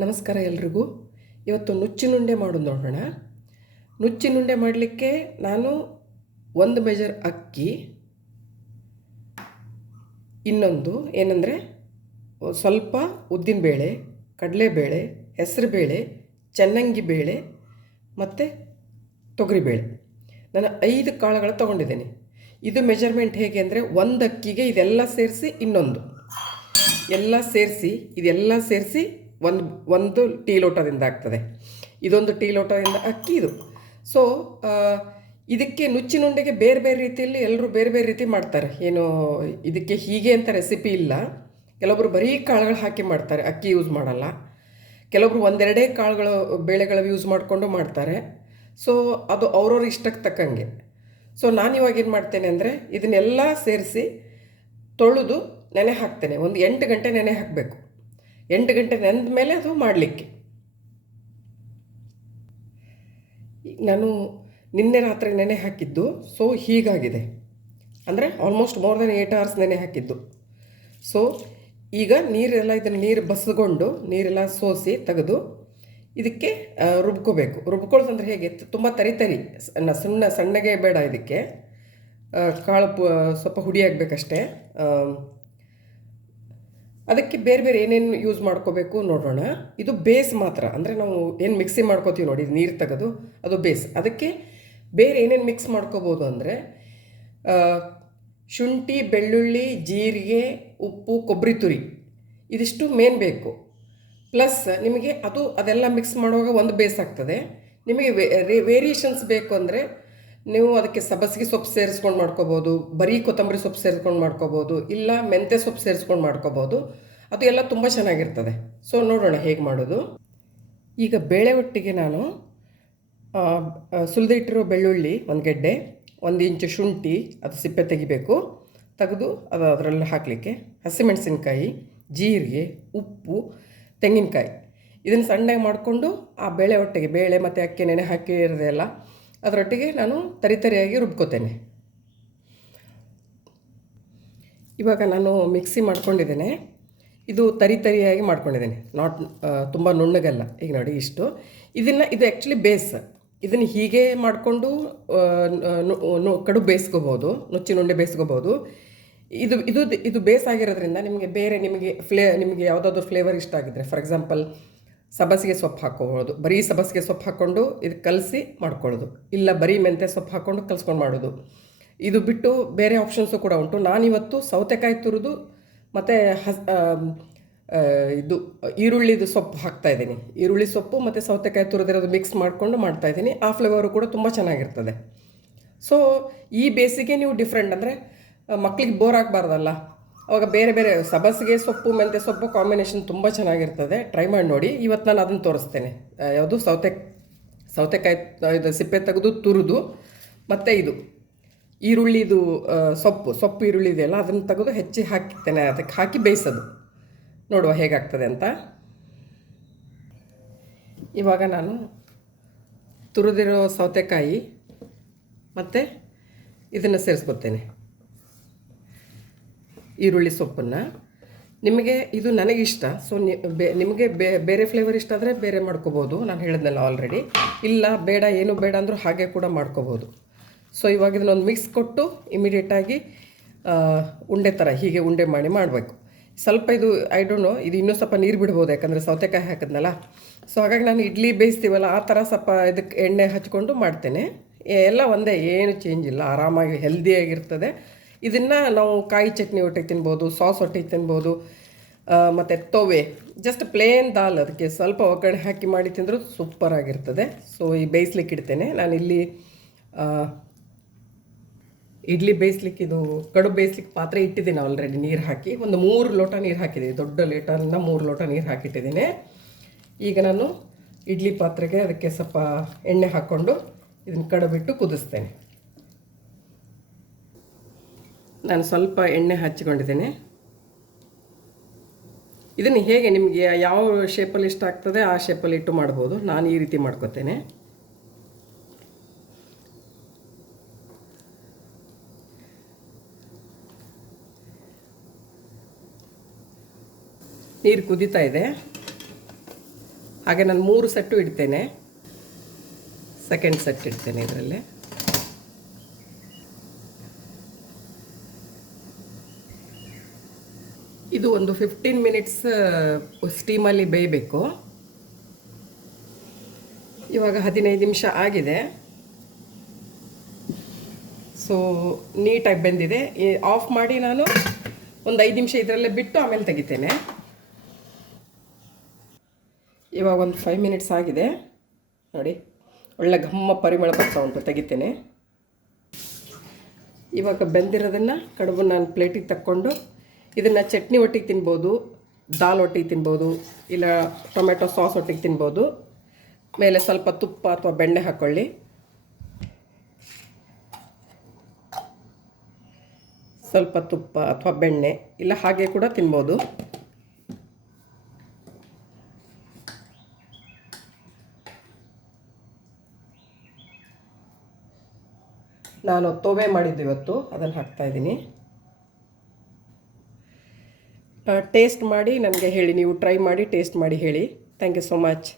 ನಮಸ್ಕಾರ ಎಲ್ರಿಗೂ. ಇವತ್ತು ನುಚ್ಚಿನುಂಡೆ ಮಾಡೋದು ನೋಡೋಣ. ನುಚ್ಚಿನುಂಡೆ ಮಾಡಲಿಕ್ಕೆ ನಾನು ಒಂದು ಮೆಜರ್ ಅಕ್ಕಿ, ಇನ್ನೊಂದು ಏನಂದರೆ ಸ್ವಲ್ಪ ಉದ್ದಿನಬೇಳೆ, ಕಡಲೆಬೇಳೆ, ಹೆಸರುಬೇಳೆ ಚೆನ್ನಂಗಿ ಬೇಳೆ ಮತ್ತು ತೊಗರಿಬೇಳೆ. ನಾನು ಐದು ಕಾಳುಗಳು ತೊಗೊಂಡಿದ್ದೇನೆ. ಇದು ಮೆಜರ್ಮೆಂಟ್ ಹೇಗೆ ಅಂದರೆ ಒಂದು ಅಕ್ಕಿಗೆ ಇದೆಲ್ಲ ಸೇರಿಸಿ ಇನ್ನೊಂದು. ಎಲ್ಲ ಸೇರಿಸಿ, ಇದೆಲ್ಲ ಸೇರಿಸಿ ಒಂದು ಒಂದು ಟೀ ಲೋಟದಿಂದ ಆಗ್ತದೆ. ಇದೊಂದು ಟೀ ಲೋಟದಿಂದ ಅಕ್ಕಿ ಇದು. ಸೊ ಇದಕ್ಕೆ ನುಚ್ಚಿನುಂಡೆಗೆ ಬೇರೆ ಬೇರೆ ರೀತಿಯಲ್ಲಿ ಎಲ್ಲರೂ ಬೇರೆ ಬೇರೆ ರೀತಿ ಮಾಡ್ತಾರೆ. ಏನು, ಇದಕ್ಕೆ ಹೀಗೆ ಅಂತ ರೆಸಿಪಿ ಇಲ್ಲ. ಕೆಲವೊಬ್ಬರು ಬರೀ ಕಾಳುಗಳು ಹಾಕಿ ಮಾಡ್ತಾರೆ. ಅಕ್ಕಿ ಯೂಸ್ ಮಾಡಲ್ಲ. ಕೆಲವೊಬ್ಬರು ಒಂದೆರಡೇ ಕಾಳುಗಳು, ಬೇಳೆಗಳು ಯೂಸ್ ಮಾಡಿಕೊಂಡು ಮಾಡ್ತಾರೆ. ಸೊ ಅದು ಅವ್ರವ್ರ ಇಷ್ಟಕ್ಕೆ ತಕ್ಕಂಗೆ. ಸೊ ನಾನು ಇವಾಗ ಏನು ಮಾಡ್ತೇನೆ ಅಂದರೆ, ಇದನ್ನೆಲ್ಲ ಸೇರಿಸಿ ತೊಳೆದು ನೆನೆ ಹಾಕ್ತೇನೆ. ಒಂದು ಎಂಟು ಗಂಟೆ ನೆನೆ ಹಾಕಬೇಕು. ಎಂಟು ಗಂಟೆ ನೆಂದ ಮೇಲೆ ಅದು ಮಾಡಲಿಕ್ಕೆ. ನಾನು ನಿನ್ನೆ ರಾತ್ರಿ ನೆನೆ ಹಾಕಿದ್ದು ಸೊ ಹೀಗಾಗಿದೆ. ಅಂದರೆ almost more than eight hours ನೆನೆ ಹಾಕಿದ್ದು. ಸೊ ಈಗ ನೀರೆಲ್ಲ ಇದನ್ನು ನೀರು ಬಸ್ಕೊಂಡು, ನೀರೆಲ್ಲ ಸೋಸಿ ತೆಗೆದು ಇದಕ್ಕೆ ರುಬ್ಕೋಬೇಕು. ರುಬ್ಕೊಳ್ಳೋದಂದ್ರೆ ಹೇಗೆ? ತುಂಬ ತರಿ ತರಿ. ಸಣ್ಣ ಸಣ್ಣ, ಸಣ್ಣಗೆ ಬೇಡ ಇದಕ್ಕೆ. ಕಾಳು ಸ್ವಲ್ಪ ಹುಡಿ ಆಗಬೇಕಷ್ಟೇ ಅದಕ್ಕೆ ಬೇರೆ ಬೇರೆ ಏನೇನು ಯೂಸ್ ಮಾಡ್ಕೋಬೇಕು ನೋಡೋಣ. ಇದು ಬೇಸ್ ಮಾತ್ರ. ಅಂದರೆ ನಾವು ಏನು ಮಿಕ್ಸಿ ಮಾಡ್ಕೋತೀವಿ ನೋಡಿ, ನೀರು ತೆಗೆದು, ಅದು ಬೇಸ್ ಅದಕ್ಕೆ ಬೇರೆ ಏನೇನು ಮಿಕ್ಸ್ ಮಾಡ್ಕೋಬೋದು ಅಂದರೆ ಶುಂಠಿ, ಬೆಳ್ಳುಳ್ಳಿ, ಜೀರಿಗೆ, ಉಪ್ಪು, ಕೊಬ್ಬರಿ ತುರಿ. ಇದಿಷ್ಟು ಮೇನ್ ಬೇಕು. ಪ್ಲಸ್ ನಿಮಗೆ ಅದು ಅದೆಲ್ಲ ಮಿಕ್ಸ್ ಮಾಡುವಾಗ ಒಂದು ಬೇಸ್ ಆಗ್ತದೆ. ನಿಮಗೆ ವೇರಿಯೇಷನ್ಸ್ ಬೇಕು ಅಂದರೆ ನೀವು ಅದಕ್ಕೆ ಸಬ್ಬಸಿಗೆ ಸೊಪ್ಪು ಸೇರಿಸ್ಕೊಂಡು ಮಾಡ್ಕೋಬೋದು, ಬರೀ ಕೊತ್ತಂಬರಿ ಸೊಪ್ಪು ಸೇರಿಸ್ಕೊಂಡು ಮಾಡ್ಕೋಬೋದು, ಇಲ್ಲ ಮೆಂತ್ಯ ಸೊಪ್ಪು ಸೇರಿಸ್ಕೊಂಡು ಮಾಡ್ಕೋಬೋದು, ಅದು ಎಲ್ಲ ತುಂಬ ಚೆನ್ನಾಗಿರ್ತದೆ. ಸೊ ನೋಡೋಣ ಹೇಗೆ ಮಾಡೋದು. ಈಗ ಬೇಳೆ ಒಟ್ಟಿಗೆ ನಾನು ಸುಲಿದಿಟ್ಟಿರೋ ಬೆಳ್ಳುಳ್ಳಿ ಒಂದು ಗೆಡ್ಡೆ, ಒಂದು ಇಂಚು ಶುಂಠಿ, ಅದು ಸಿಪ್ಪೆ ತೆಗಿಬೇಕು, ತೆಗೆದು ಅದು ಅದರಲ್ಲಿ ಹಾಕಲಿಕ್ಕೆ ಹಸಿಮೆಣಸಿನ್ಕಾಯಿ, ಜೀರಿಗೆ, ಉಪ್ಪು, ತೆಂಗಿನಕಾಯಿ. ಇದನ್ನು ಸಣ್ಣಗೆ ಮಾಡಿಕೊಂಡು ಆ ಬೇಳೆ ಒಟ್ಟಿಗೆ, ಬೇಳೆ ಮತ್ತು ಅಕ್ಕಿ, ನೆನೆ ಹಾಕಿರೋದೆಲ್ಲ ಅದರೊಟ್ಟಿಗೆ ನಾನು ತರಿತರಿಯಾಗಿ ರುಬ್ಕೋತೇನೆ. ಇವಾಗ ನಾನು ಮಿಕ್ಸಿ ಮಾಡ್ಕೊಂಡಿದ್ದೇನೆ. ಇದು ತರಿ ತರಿಯಾಗಿ ಮಾಡ್ಕೊಂಡಿದ್ದೇನೆ ನಾಟ್ ತುಂಬ ನುಣ್ಣಗಲ್ಲ. ಈಗ ನೋಡಿ ಇಷ್ಟು. ಇದನ್ನು, ಇದು ಆ್ಯಕ್ಚುಲಿ ಬೇಸ್. ಇದನ್ನು ಹೀಗೆ ಮಾಡಿಕೊಂಡು ಕಡು ಬೇಯಿಸ್ಕೋಬೋದು ನುಚ್ಚಿನುಂಡೆ ಬೇಯಿಸ್ಕೋಬೋದು ಇದು ಇದು ಇದು ಬೇಸ್ ಆಗಿರೋದ್ರಿಂದ ನಿಮಗೆ ಬೇರೆ ನಿಮಗೆ ಫ್ಲೇ, ನಿಮಗೆ ಯಾವುದಾದ್ರು ಫ್ಲೇವರ್ ಇಷ್ಟ ಆಗಿದ್ರೆ ಫಾರ್ ಎಕ್ಸಾಂಪಲ್ ಸಬಸಿಗೆ ಸೊಪ್ಪು ಹಾಕೋಬೋದು ಬರೀ ಸಬಸಿಗೆ ಸೊಪ್ಪು ಹಾಕ್ಕೊಂಡು ಇದು ಕಲಸಿ ಮಾಡ್ಕೊಳ್ಳೋದು. ಇಲ್ಲ ಬರೀ ಮೆಂತ್ಯ ಸೊಪ್ಪು ಹಾಕ್ಕೊಂಡು ಕಲ್ಸ್ಕೊಂಡು ಮಾಡೋದು. ಇದು ಬಿಟ್ಟು ಬೇರೆ ಆಪ್ಷನ್ಸು ಕೂಡ ಉಂಟು. ನಾನಿವತ್ತು ಸೌತೆಕಾಯಿ ತುರಿದು ಮತ್ತು ಹಸ್ ಇದು ಈರುಳ್ಳಿದು ಸೊಪ್ಪು ಹಾಕ್ತಾ ಇದ್ದೀನಿ. ಈರುಳ್ಳಿ ಸೊಪ್ಪು ಮತ್ತು ಸೌತೆಕಾಯಿ ತುರಿದಿರೋದು ಮಿಕ್ಸ್ ಮಾಡಿಕೊಂಡು ಮಾಡ್ತಾ ಇದ್ದೀನಿ. ಆ ಫ್ಲೇವರು ಕೂಡ ತುಂಬ ಚೆನ್ನಾಗಿರ್ತದೆ. ಸೊ ಈ ಬೇಸಿಗೆ ನೀವು ಡಿಫ್ರೆಂಟ್ ಅಂದರೆ ಮಕ್ಕಳಿಗೆ ಬೋರ್ ಆಗಬಾರ್ದಲ್ಲ. ಅವಾಗ ಬೇರೆ ಬೇರೆ ಸಬಸಿಗೆ ಸೊಪ್ಪು, ಮೆಂತ್ಯ ಸೊಪ್ಪು ಕಾಂಬಿನೇಷನ್ ತುಂಬ ಚೆನ್ನಾಗಿರ್ತದೆ. ಟ್ರೈ ಮಾಡಿ ನೋಡಿ. ಇವತ್ತು ನಾನು ಅದನ್ನು ತೋರಿಸ್ತೇನೆ. ಯಾವುದು? ಸೌತೆ, ಸೌತೆಕಾಯಿ ಇದು ಸಿಪ್ಪೆ ತೆಗೆದು ತುರಿದು. ಮತ್ತು ಇದು. ಈರುಳ್ಳಿದು ಸೊಪ್ಪು. ಸೊಪ್ಪು, ಈರುಳ್ಳಿ ಇದೆಯಲ್ಲ, ಅದನ್ನು ತೆಗೆದು ಹೆಚ್ಚಿ ಹಾಕಿರ್ತೇನೆ ಅದಕ್ಕೆ ಹಾಕಿ ಬೇಯಿಸೋದು. ನೋಡುವ ಹೇಗಾಗ್ತದೆ ಅಂತ. ಇವಾಗ ನಾನು ತುರಿದಿರೋ ಸೌತೆಕಾಯಿ ಮತ್ತು ಇದನ್ನು ಸೇರಿಸ್ಕೊತೇನೆ. ಈರುಳ್ಳಿ ಸೊಪ್ಪನ್ನು. ನಿಮಗೆ ಇದು ನನಗಿಷ್ಟ. ಸೊ ನಿಮಗೆ ಬೇ- ಬೇರೆ ಫ್ಲೇವರ್ ಇಷ್ಟ ಆದರೆ ಬೇರೆ ಮಾಡ್ಕೋಬೋದು. ನಾನು ಹೇಳಿದ್ನಲ್ಲ ಆಲ್ರೆಡಿ ಇಲ್ಲ, ಬೇಡ, ಏನು ಬೇಡ ಅಂದರೂ ಹಾಗೆ ಕೂಡ ಮಾಡ್ಕೋಬೋದು. ಸೊ ಇವಾಗ ಇದನ್ನೊಂದು ಮಿಕ್ಸ್ ಕೊಟ್ಟು ಇಮಿಡಿಯೇಟಾಗಿ ಉಂಡೆ ಥರ ಹೀಗೆ ಉಂಡೆ ಮಾಡಿ ಮಾಡಬೇಕು. ಸ್ವಲ್ಪ ಇದು ಐ ಡೋಂಟ್ ನೋ ಇದು ಇನ್ನೂ ಸ್ವಲ್ಪ ನೀರು ಬಿಡ್ಬೋದು, ಯಾಕಂದರೆ ಸೌತೆಕಾಯಿ ಹಾಕಿದ್ನಲ್ಲ. ಸೊ ಹಾಗಾಗಿ ನಾನು ಇಡ್ಲಿ ಬೇಯಿಸ್ತೀವಲ್ಲ, ಆ ಥರ ಸ್ವಲ್ಪ ಇದಕ್ಕೆ ಎಣ್ಣೆ ಹಚ್ಕೊಂಡು ಮಾಡ್ತೇನೆ. ಎಲ್ಲ ಒಂದೇ, ಏನು ಚೇಂಜ್ ಇಲ್ಲ. ಆರಾಮಾಗಿ ಹೆಲ್ದಿಯಾಗಿರ್ತದೆ ಇದನ್ನು ನಾವು ಕಾಯಿ ಚಟ್ನಿ ಒಟ್ಟಿಗೆ ತಿನ್ಬೋದು, ಸಾಸ್ ಒಟ್ಟಿಗೆ ತಿನ್ಬೋದು ಮತ್ತು ತೊವೆ ಜಸ್ಟ್ ಪ್ಲೇನ್ ದಾಲ್ ಅದಕ್ಕೆ ಸ್ವಲ್ಪ ಒಗ್ಗರಣೆ ಹಾಕಿ ಮಾಡಿ ತಿಂದರೂ ಸೂಪರ್ ಆಗಿರ್ತದೆ. ಸೊ ಈ ಬೇಯಿಸ್ಲಿಕ್ಕೆ ಇಡ್ತೇನೆ. ನಾನು ಇಲ್ಲಿ ಇಡ್ಲಿ ಬೇಯಿಸ್ಲಿಕ್ಕೆ ಇದು ಕಡುಬು ಬೇಯಿಸ್ಲಿಕ್ಕೆ ಪಾತ್ರೆ ಇಟ್ಟಿದ್ದೀನಿ ಆಲ್ರೆಡಿ ನೀರು ಹಾಕಿ. ಒಂದು ಮೂರು ಲೋಟ ನೀರು ಹಾಕಿದ್ದೀನಿ. ದೊಡ್ಡ ಲೀಟರ್ನ ಮೂರು ಲೋಟ ನೀರು ಹಾಕಿಟ್ಟಿದ್ದೀನಿ. ಈಗ ನಾನು ಇಡ್ಲಿ ಪಾತ್ರೆಗೆ ಅದಕ್ಕೆ ಸ್ವಲ್ಪ ಎಣ್ಣೆ ಹಾಕ್ಕೊಂಡು ಇದನ್ನು ಕಡುಬಿಟ್ಟು ಕುದಿಸ್ತೇನೆ. ನಾನು ಸ್ವಲ್ಪ ಎಣ್ಣೆ ಹಚ್ಚಿಕೊಂಡಿದ್ದೇನೆ. ಇದನ್ನು ಹೇಗೆ ನಿಮಗೆ ಯಾವ ಶೇಪಲ್ಲಿ ಇಷ್ಟ ಆಗ್ತದೆ ಆ ಶೇಪಲ್ಲಿ ಇಟ್ಟು ಮಾಡ್ಬೋದು. ನಾನು ಈ ರೀತಿ ಮಾಡ್ಕೋತೇನೆ. ನೀರು ಕುದೀತಾ ಇದೆ. ಹಾಗೆ ನಾನು ಮೂರು ಸೆಟ್ಟು ಇಡ್ತೇನೆ. ಸೆಕೆಂಡ್ ಸೆಟ್ ಇಡ್ತೇನೆ ಇದರಲ್ಲಿ. ಇದು ಒಂದು ಫಿಫ್ಟೀನ್ ಮಿನಿಟ್ಸ್ ಸ್ಟೀಮಲ್ಲಿ ಬೇಯಬೇಕು. ಇವಾಗ ಹದಿನೈದು ನಿಮಿಷ ಆಗಿದೆ. ಸೊ ನೀಟಾಗಿ ಬೆಂದಿದೆ. ಆಫ್ ಮಾಡಿ ನಾನು ಒಂದು ಐದು ನಿಮಿಷ ಇದರಲ್ಲೇ ಬಿಟ್ಟು ಆಮೇಲೆ ತೆಗಿತೇನೆ. ಇವಾಗ ಒಂದು ಫೈವ್ ಮಿನಿಟ್ಸ್ ಆಗಿದೆ. ನೋಡಿ, ಒಳ್ಳೆ ಘಮ್ಮ ಪರಿಮಳ ಬರ್ತಾ ಉಂಟು, ತೆಗಿತೇನೆ. ಇವಾಗ ಬೆಂದಿರೋದನ್ನು ಕಡುಬು ನಾನು ಪ್ಲೇಟಿಗೆ ತಕ್ಕೊಂಡು ಇದನ್ನು ಚಟ್ನಿ ಒಟ್ಟಿಗೆ ತಿನ್ಬೋದು, ದಾಲ್ ಒಟ್ಟಿಗೆ ತಿನ್ಬೋದು, ಇಲ್ಲ ಟೊಮೆಟೊ ಸಾಸ್ ಒಟ್ಟಿಗೆ ತಿನ್ಬೋದು. ಮೇಲೆ ಸ್ವಲ್ಪ ತುಪ್ಪ ಅಥವಾ ಬೆಣ್ಣೆ ಹಾಕ್ಕೊಳ್ಳಿ ಸ್ವಲ್ಪ ತುಪ್ಪ ಅಥವಾ ಬೆಣ್ಣೆ, ಇಲ್ಲ ಹಾಗೆ ಕೂಡ ತಿನ್ಬೋದು. ನಾನು ತೋವೆ ಮಾಡಿದ್ದು ಇವತ್ತು, ಅದನ್ನು ಹಾಕ್ತಾ ಇದ್ದೀನಿ. ಟೇಸ್ಟ್ ಮಾಡಿ ನನಗೆ ಹೇಳಿ ನೀವು ಟ್ರೈ ಮಾಡಿ ಟೇಸ್ಟ್ ಮಾಡಿ ಹೇಳಿ. Thank you so much